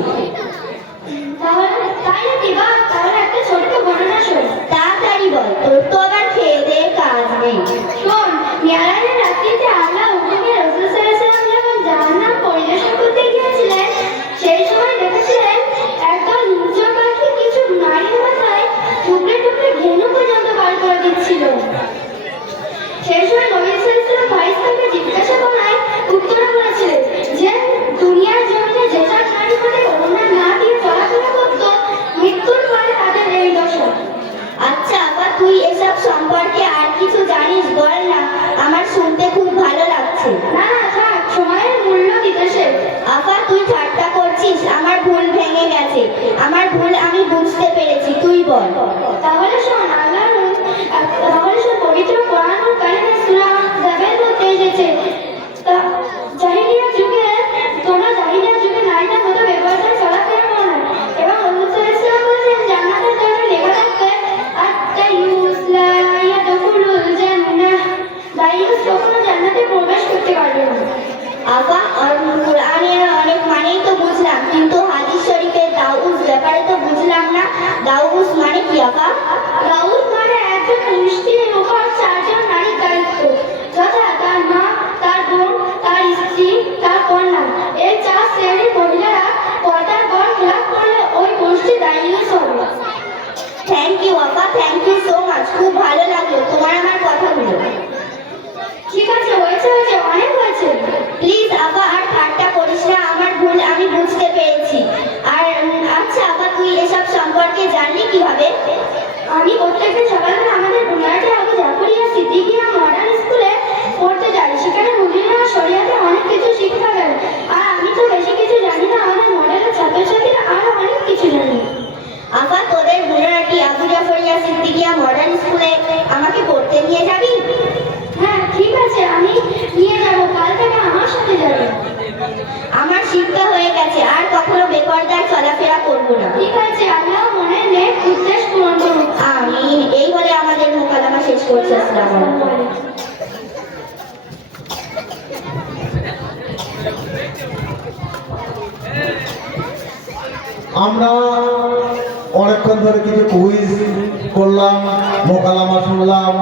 isso সম্পর্কে আর কিছু জানিস বল না আমার শুনতে খুব ভালো লাগছে। না না থাক সময়ের মূল্য দিতে সে আফা তুই ঠাট্টা করছিস আমার ভুল ভেঙে গেছে। আমার ভুল আমি দাউস মানে কি আপা দাউস মানে একজন পুরুষের উপর চারজন নারী দায়িত্ব যথা তার মা তার বোন তার স্ত্রী তার কন্যা। এই চার শ্রেণির মহিলারা পর্দার পর খেলাপ করলে ওই পুরুষটি দায়ী হবে থ্যাংক ইউ আপা থ্যাংক ইউ সো মাচ খুব ভালো লাগল তোমার আমার কথাগুলো ঠিক আছে হয়েছে হয়েছে অনেক হয়েছে প্লিজ আপা আর ঠাট্টা করিস না আমার ভুল আমি বুঝতে পেরেছি আর উম, আচ্ছা আপা তুই এসব সম্পর্কে জানলি কীভাবে আমি প্রত্যেকদিন সকালবেলা আমাদের বুনারাটে আবু জাফরিয়া সিদ্দিকিয়া মডার্ন স্কুলে পড়তে যাই। সেখানে মুসলিমরা শরিয়াতে অনেক কিছু শিক্ষা দেয়। আর আমি তো বেশি কিছু জানি না আমাদের মডেলের ছাত্রছাত্রীরা আরও অনেক কিছু জানে। আপা তোদের বুড়াটি আবু জাফরিয়া সিদ্দিকিয়া মডার্ন স্কুলে আমাকে পড়তে নিয়ে যাবি? হ্যাঁ ঠিক আছে আমি নিয়ে যাব। কাল থেকে আমার সাথে যাবে। আমার শিক্ষা হয়ে গেছে আর কখনো বেপরদায় চলাফেরা করব না ঠিক আছে আল্লাহ মনের নেক উদ্দেশ্য পূরণ করুন আমি এই বলে আমাদের মোকালামা শেষ করছি আমরা অনেকক্ষণ ধরে কিছু কুইজ করলাম মোকালামা শুনলাম